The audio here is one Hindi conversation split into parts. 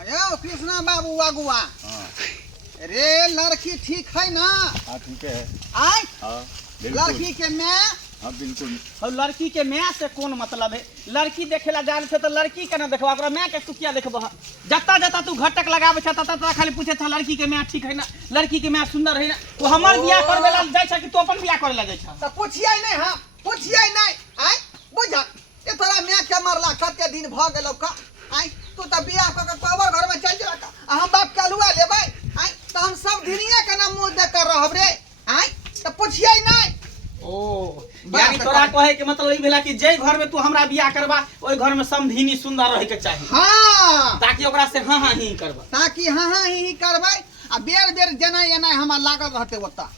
अयो कृष्णा बाबू अगुआ। हाँ रे लड़की ठीक है ना? हाँ ठीक है। आय हाँ लड़की के मैं हाँ बिल्कुल। और लड़की के मैं से कौन मतलब है? लड़की देखेला जान से तो लड़की के ना देखबा, ओकरा मैं के तू क्या देखबा? जत्ता जत्ता तू घटक लगावे छ तत्ता खाली पूछे था लड़की के मैं ठीक है ना, लड़की के मैं सुंदर है ना। तू हमर बियाह करबे ला जाय छ कि तू अपन बियाह करे ला जाय छ? तो पूछिए नहीं, हाँ पूछिए नहीं। आय बुझा ये तोरा मैं के मरला कते दिन भ गेलौ का? आय तू तो बियाह क कवर घर में चल जा का, हम बाप कलुआ लेबै। आय तो हम सब दिनिया के ना मुंह देख कर रहब रे। आय तो पूछिए नहीं। ओ यानी तोरा कहे के मतलब ई भेला कि जे घर में तू हमरा बियाह करबा ओई घर में समधिनी सुंदर रहे के चाहिए, हाँ ताकि ओकरा से हां हां ही करबा, ताकि हाँ ही करबै आ बेर बेर जेना एना हमरा लागल रहते ओता।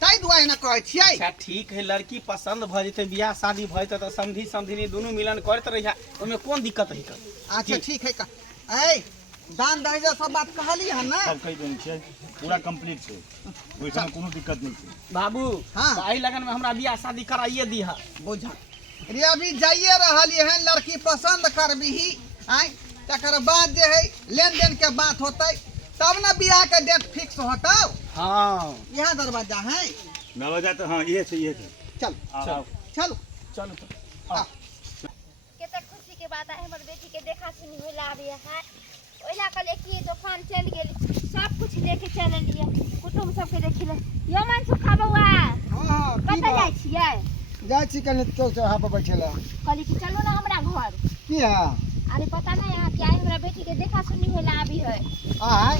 ताई दुआरे न कहै छियै। अच्छा ठीक है, लड़की पसंद भ जते, बियाह शादी भ जते तो समधी समधिनी दोनों मिलन करत रहिया, ओमे कौन दिक्कत है कर? अच्छा ठीक है का ए दान दहेज सब बात कहली है ना? सब कहि देन छै, पूरा कंप्लीट छै, ओइसन कोनो दिक्कत नहीं छै। बाबू हाँ। आई लगन में हमरा बियाह शादी कराइए दी है। बुझा रे अभी जाइए रहली है, लड़की पसंद करबीही। आय तकर बाद जे है लेन देन के बात होतै तब ना बियाह के डेट फिक्स होतौ। हाँ यहाँ दरवाजा है। नवाजा तो हाँ ये छै ये छै। चल आओ चलो चलो तो केते खुशी के बात है, हमर बेटी के देखा सुनी होला आबिया है। ओइला कल एक दुकान चल गेली, सब कुछ लेके चल लिया, कुटुम सबके देखिले। यो मन सुखा बउआ हां कतऽ जाइ छियै? जाइ छी कने चौक चौहा पर बैठेला। कहली कि चलो ना हमरा घर। की है? अरे पता नहीं यहाँ क्या है, हमरा बेटी के देखा सुनी होला आबी है। आय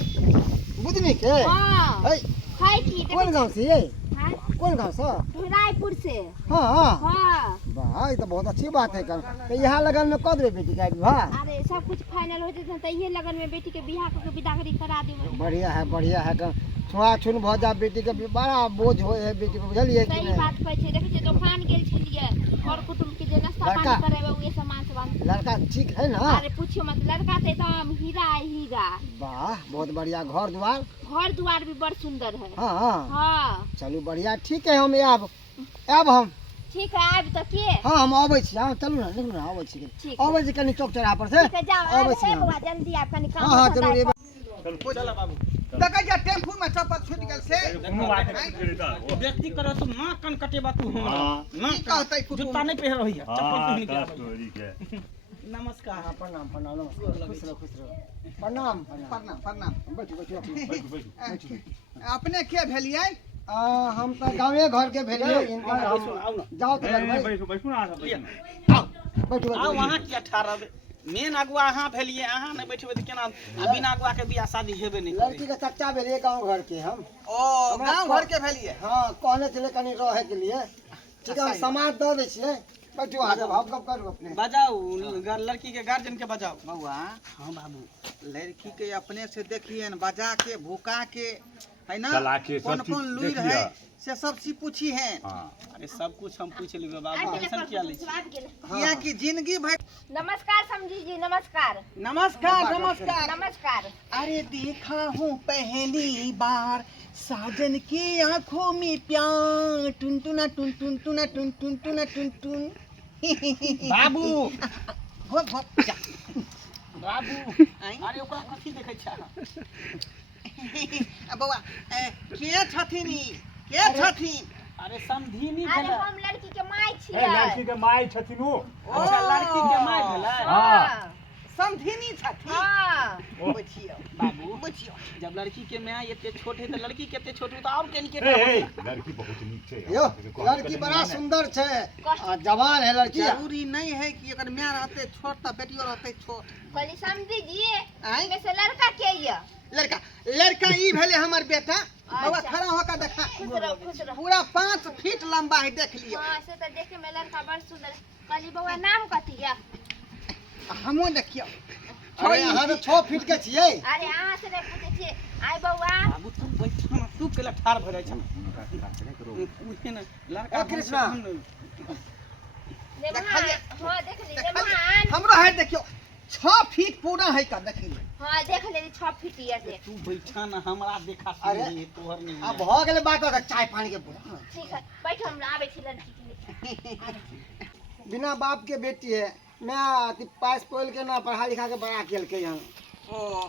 बुझनी के हां है है की कौन गांव से ये? हां कौन गांव से? रायपुर से। हां हां हां वाह ये तो बहुत अच्छी बात है कर। तो यहाँ लगन में कह देबे बेटी का विवाह। अरे सब कुछ फाइनल हो जते त ये लगन में बेटी के बियाह के विदागरी करा देबो। बढ़िया है कर। छुआ छुन भ जा बेटी के बड़ा बोझ होय है बेटी को, बुझलिए कि सही नहीं? बात कहै छै, देखै छै दुकान गेल छलिए और कुटुम के जे नाश्ता लड़का- पानी करेबे उहे सामान सब। लड़का ठीक है ना? अरे पूछियो मत, लड़का तो एकदम हीरा है हीरा। वाह बहुत बढ़िया, घर द्वार। घर द्वार भी बड़ सुंदर है। हाँ हाँ हाँ चलू बढ़िया ठीक है। हम आब हम ठीक है, आब तो के हाँ हम आबै छी। हाँ चलू ना निकलू ना, आबै छी। ठीक आबै छी कनी चौक चौराहा पर से। ठीक है, जाओ आबै आब छी हे हम। बउआ जल्दी आप कनी काम हाँ हाँ होता जरूर है। चल बाबू देखै जा टेम्पू में चप्पल छूट गेल से। कोनो बात नहीं। व्यक्ति कर तू ना कन कटेबा तू हमरा हाँ। ना की कहतै कुटुम? जूता नहीं पहन रही है, चप्पल हाँ पहन के का आबै। स्टोरी के। नमस्कार। प्रणाम प्रणाम नमस्कार, खुश रहो खुश रहो। प्रणाम प्रणाम प्रणाम। बैठू बैठू बैठू बैठू। अपने के भेलियै? हम तो गाँवे घर के भेलियै। इनका आओ ना जाओ तो नहीं लगबै। बैठू बैठू ना बैठू। आओ बैठू आओ, बैठू। वहाँ की 18 मेन अगुआ अहाँ भेलिए, अहाँ नहीं बैठबे त केना? आ बिना अगुआ के बियाह शादी हेबे नहीं लड़की करे। के चच्चा भेलियै गाँव घर के हम। ओ गाँव घर के भेलियै। हाँ कहने चले कनी रहे के लिए। ठीक है समाज दे दै छियै। बैठू आगे भाव कब करू अपने। बजाओ लड़की के गार्जियन के बजाओ। बउआ हाँ बाबू लड़की के अपने से देखिए न, बजा के भूका के है ना, चला के सब कौन चीज कौन लुइर देख लिया। है से सब चीज पूछी है। हाँ अरे सब कुछ हम पूछ लेबे आब बाबू, गेलै, टेंशन किया ले छी? आब गेलै। यहाँ की जिंदगी भर। नमस्कार समझी जी, नमस्कार नमस्कार नमस्कार। नमस्कार। अरे देखा हूँ पहली बार साजन की आंखों में प्यार, टुन टुना टुन टुन टुना टुन टुन टुना टुन टुन। बाबू हो जा। बाबू आँय? अरे ओकरा कथी देखै छ? बउआ के छथिन ई? के छथिन? अरे समधिनी अरे भेलै। हम लड़की के माय ए छियै। लड़की के माय छथिन ओ। अच्छा लड़की के माय भेलै। हाँ समधिनी छथिन। हाँ बुझियो बाबू बुझियो। जब लड़की के माय एते छोट है तो लड़की के एते छोट है तो और केन के ए लड़की बहुत नीक छै। यो लड़की बड़ा सुंदर छै आ जवान है लड़की। जरूरी नहीं है कि अगर मैं रहते छोट तो बेटियो रहते छोट। कहली समझी जी आँय? में से लड़का के ये? लड़का लड़का ई भेले हमर बेटा। बउआ अच्छा। खड़ा होकर देखा, खुश रहो खुश रहो। पूरा 5 फीट लंबा है, देख लियो। हाँ से तो देखे में लड़का बड़ सुंदर। कहली बउआ नाम कथी है? हमो देखियो। अरे अहाँ तो 6 फीट के छियै। अरे अहाँ से नहीं पूछे छिए। आइ बउआ बाबू तू बैठ ना, तू केला ठाड़ भ जाय छ। उहे न लड़का ए कृष्णा। लेमहान। हाँ देख ली देखा लियो। लेमहान। हमरो है देखियो 6 फीट पूरा है का, देख लियो। हाँ देख लेली 6 फीट ये से। तू बैठा ना, हमरा देखा अरे, सुन तोहर नहीं अब भ गेले बात तो चाय पानी के पूरा। ठीक है बैठो, हम आवे छी लड़की के लिए। बिना बाप के बेटी है। मैं पास पोल के ना पढ़ा लिखा के बड़ा केल के यहाँ ओ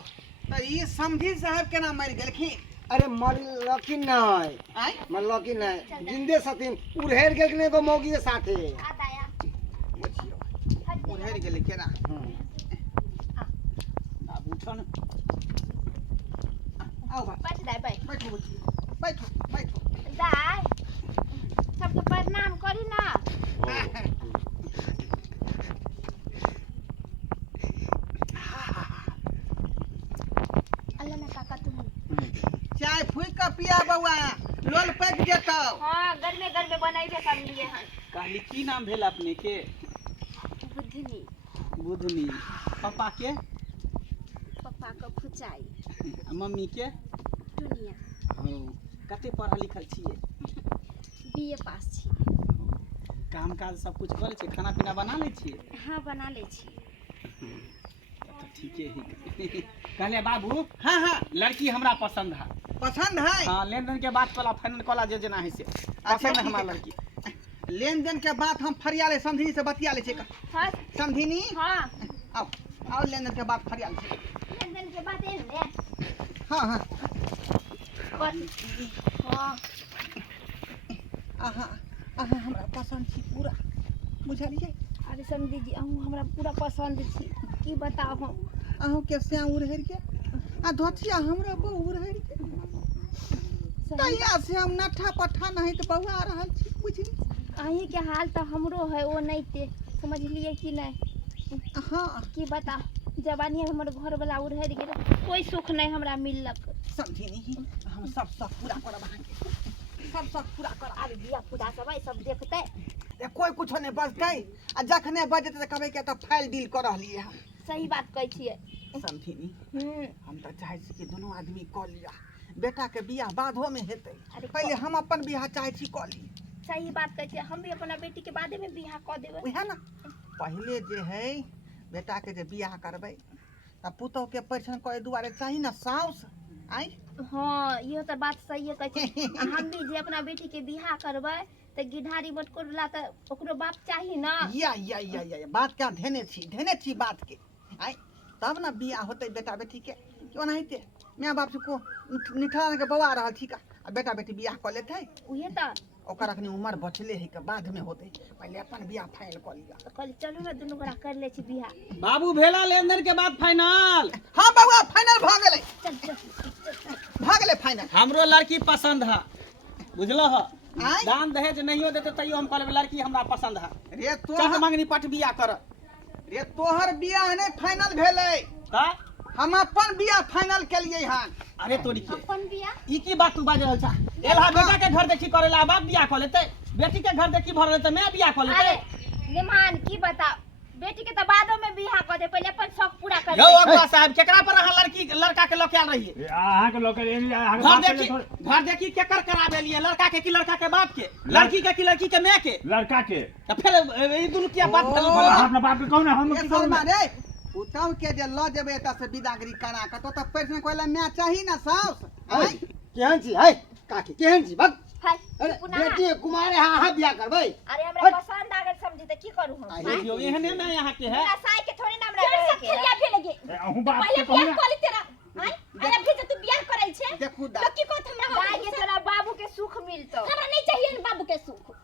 तो ई समधी साहब केना मर गेलखिन अरे मरलकी नहीं आय मरलकी नहीं जिंदे सतीन उड़ेर गेल कि नहीं को मौगी के साथे आदाया उधर गेले केना अब उठो न आओ भाई बैठ दाई बैठ बैठो बैठो बैठो दाई सबके प्रणाम करी ना अल्लाह ने काका तुम चाय फुई का पिया बउआ लोल पक जेतौ हां गर्मे गर्मे बनाइबे कर लिए हन कहली की नाम भेल अपने के बुद्धनी बुधनी पापा के पप्पा को फुचाई आ मम्मी के दुनिया कते पढ़ल लिखल छिए बीए पास छी काम काज सब कुछ करे छिए खाना पीना बना ले छिए हां बना ले छी तो ठीके है कहले बाबू हां हां लड़की हमरा पसंद है पसंद है हाँ लेन देन के बात वाला फाइनल कॉला जे जना है से पसंद है ठीक हमारा है। लड़की लेन देन के बात हम फरिया ले समधिनी से बतिया ले छिका हां समधिनी हां आओ आओ लेन देन के बात फरिया ले छिका लेन के बात है ने हां हां बस हां आहा आहा हमरा पसंद छी पूरा बुझलिए अरे समझी जी अहूँ हमरा पूरा पसंद छी की बताओ हम अहूँ के श्याम उड़हर के आ धोतिया हमरा बहु उड़हर के तैया से हम नठा पठा नहीं तो बहु आ रहल छी बुझली अहीं के हाल तो हमरो है वो नहीं ते समझ लिए कि नहीं हां की बता जवानी हमर घर वाला उड़हर गेल कोई सुख नहीं हमरा मिललक समझिनी हम सब पूरा करब अहाँ के सब पूरा कर अरे बिया खुदा सब है सब देखते ए कोई कुछ नहीं बजतै आ जखने बजते त कहबै के त फाइल डील कर रहलिए हम सही बात कहै छिए समझिनी हम त चाहै छी कि दोनों आदमी क लिया बेटा के बियाह बादो में हेतै अरे पहले हम अपन बियाह चाहै छी क ली सही बात कहै छिए हम भी अपना बेटी के बादे में बियाह क देबै उहे ना पहले जे है बेटा के जे बियाह करबै त पुतोह के परिछन करे दुआरे चाही ना साउस आई हाँ ये तो बात सही है कहै छी हम भी जे अपना बेटी के बियाह करबै त गिढ़ारी बटकोर ला त ओकरो बाप चाही ना या बात क्या धेने छी बात के आई तब ना बियाह होतै बेटा बेटी के क्यों नहीं ते माँ बाप से को निठान के बवा रहल छी का आ बेटा बेटी बियाह क लेतै उहे त ओकर अखनी उम्र बचले है के बाद में होतै पहले अपन बियाह फाइनल क लिया तो कल चलू ना दुनू गोरा कर ले छी बियाह बाबू भेला लेन देन के बाद फाइनल हां बउआ फाइनल भ गेलै चल चल भ गेलै फाइनल हमरो लड़की पसंद है बुझलो ह आय दान दहेज नहीं देते तैयो हम कहले लड़की हमरा पसंद है रे चल मंगनी पट बियाह कर रे तोहर बियाह नहीं फाइनल भेलै का हम अपन बियाह फाइनल केलियै हन अरे तोरी के अपन बियाह ई की बात तू बाज रहल छ एला बेटा के घर देखी करेला बाप बियाह क लेते बेटी के घर देखी भर लेते मैं बियाह क अरे लेते निमान की बता बेटी के त बादो में बियाह क दे पहले अपन शौक पूरा कर यो ले अगुआ साहब केकरा पर अहाँ लड़का के लके आल रही है अहाँ के लोग घर देखी केकर कराबे लिए लड़का के की लड़का के बाप के लड़की के की लड़की के मैं के लड़का के तो फिर ई दुनु क्या बात भेल अपना बाप के कौन है हम ए की कौन सलमा रे उतम के जे ल जेबे एता से विदागरी करा के तो पैसा कोइला मैं चाही ना साउस आई केहन छी है काकी केहन छी बक हाय अरे पुनः बेटी कुमारे हां बियाह करबै अरे हमरा पसंद आ गेल समझी त की करू हम देखियो एहने मैं यहाँ के है मेरा साई के थोड़ी नाम रहे के या भी लगे अहू बाप पहले के कौन बियाह कर ले तेरा हाय अरे फिर तू बियाह करे छे देखू दा लकी को हमरा गाय के तोरा बाबू के सुख मिलतो हमरा नहीं चाहिए बाबू के सुख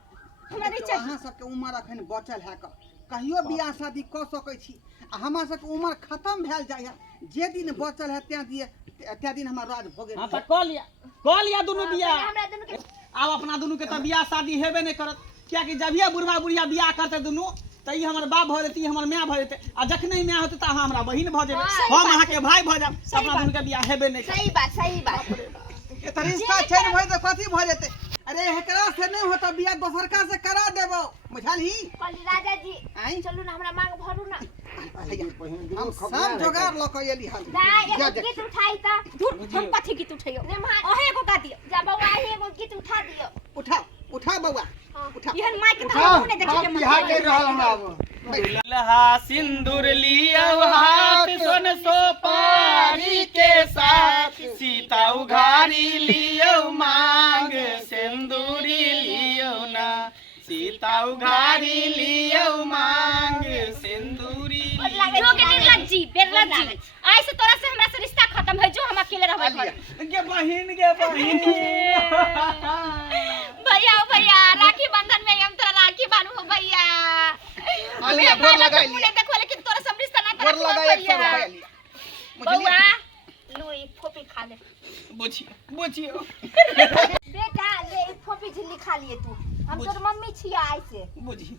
हमरा नहीं चाहिए अहाँ सबके उम्र अखन बचल है कहियो बियाह शादी क सकै छी आ हमरा सबके उम्र खत्म भेल जाय है जे दिन बचल है त्या दिन हमरा राज भोगे हां त क लिया दुनु बियाह हमरा दुनु के अब अपना दुनु के त बियाह शादी हेबे नहीं करत क्या कि जब ये बुढ़वा बुढ़िया बियाह करते दुनु त ई हमर बाप भ जेती हमर मां भ जेते आ जखने मां होते त अहाँ हमरा बहिन भ जेबे हम अहाँ के भाई भ जाब अपना दुनु के बियाह हेबे नहीं सही बात ए त रिश्ता छैन भइ त कथी भ जेते अरे एकरा से नहीं होता बियाह दोसरका से करा देबो बुझलही कली राजा जी आई चलू ना हमरा मांग भरू ना हम सब जोगार ल के एली हन दाई एगो गीत उठाई त झूठ हम कथि गीत उठाइयो रे मां ओहे एगो गा दियो जा बउआ एगो गीत उठा दियो उठा बउआ उठा इहन माई के त हम नहीं देखे के बियाह कर रहल हमरा अब दुल्हा सिंदूर लियो हाथ सोन सोपारी के साथ सीता उघारी लियो मांग सिंदूरी लियो ना सीता उघारी लियो मांग सिंदूरी जो के निर्लज्जी बेलज्जी ऐसे तोरा से हमरा से रिश्ता खत्म है जो हम अकेले रहबे घर गे बहिन भैया ओ भैया राखी बंधन में हम तोरा राखी बानू हो भैया आलिया गोर लगाई मुझे देखो लेकिन तोरा से रिश्ता ना गोर करा लगा 100 रुपया लिया बउआ लोई फोपी खा ले बुझियो बेटा ले फोपी झिल्ली खा लिए तू हम तोर मम्मी छिया ऐसे बुझियो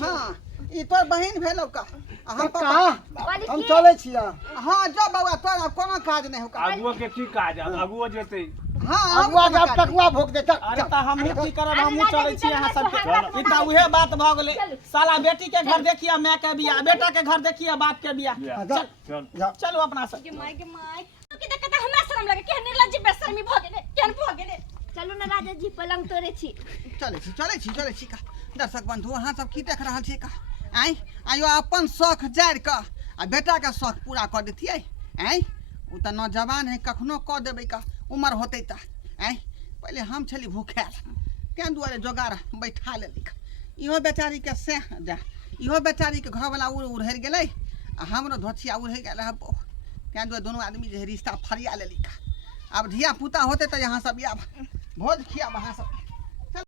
हां ई तोर बहिन भेलौ का हम पापा कहाँ हम चले छिया हां जो बउआ तोरा कोनो काज नहीं होका आगुआ के की काज आगुआ जेते हां अगुआ के अब टकुआ भोग दे चल अरे ता हम की करब हमहू चलै छी अहाँ सबके ई ता उहे बात भ गेलै साला बेटी के घर देखिया माय के बियाह बेटा के घर देखिया बाप के बियाह चल चल चलो अपना सब के माय की देखता हमरा शर्म लगे के निर्लज्जी बेशर्मी भ गेले केन भ गेले चलू ना राजा जी पलंग तोड़े छी चले छी का दर्शक बंधु अहाँ सब की देख रहल छी का आयो अपन शौक जार का आ बेटा के शौक पूरा कर देतियै उ त नौजवान है कखनो क देबै का उम्र होतै त पहले हम छली भूखाल तें दुआरे जोगार बैठा लेलिक इहो बेचारी के से जा इहो बेचारी के घर वाला उड़हर गेलै आ हमरो धोछिया उड़हर गेल है तें दुआरे दोनों आदमी जे रिश्ता फरिया लेलिक अब धिया पुता होते त यहाँ सब आब भोज खियाब अहाँ सब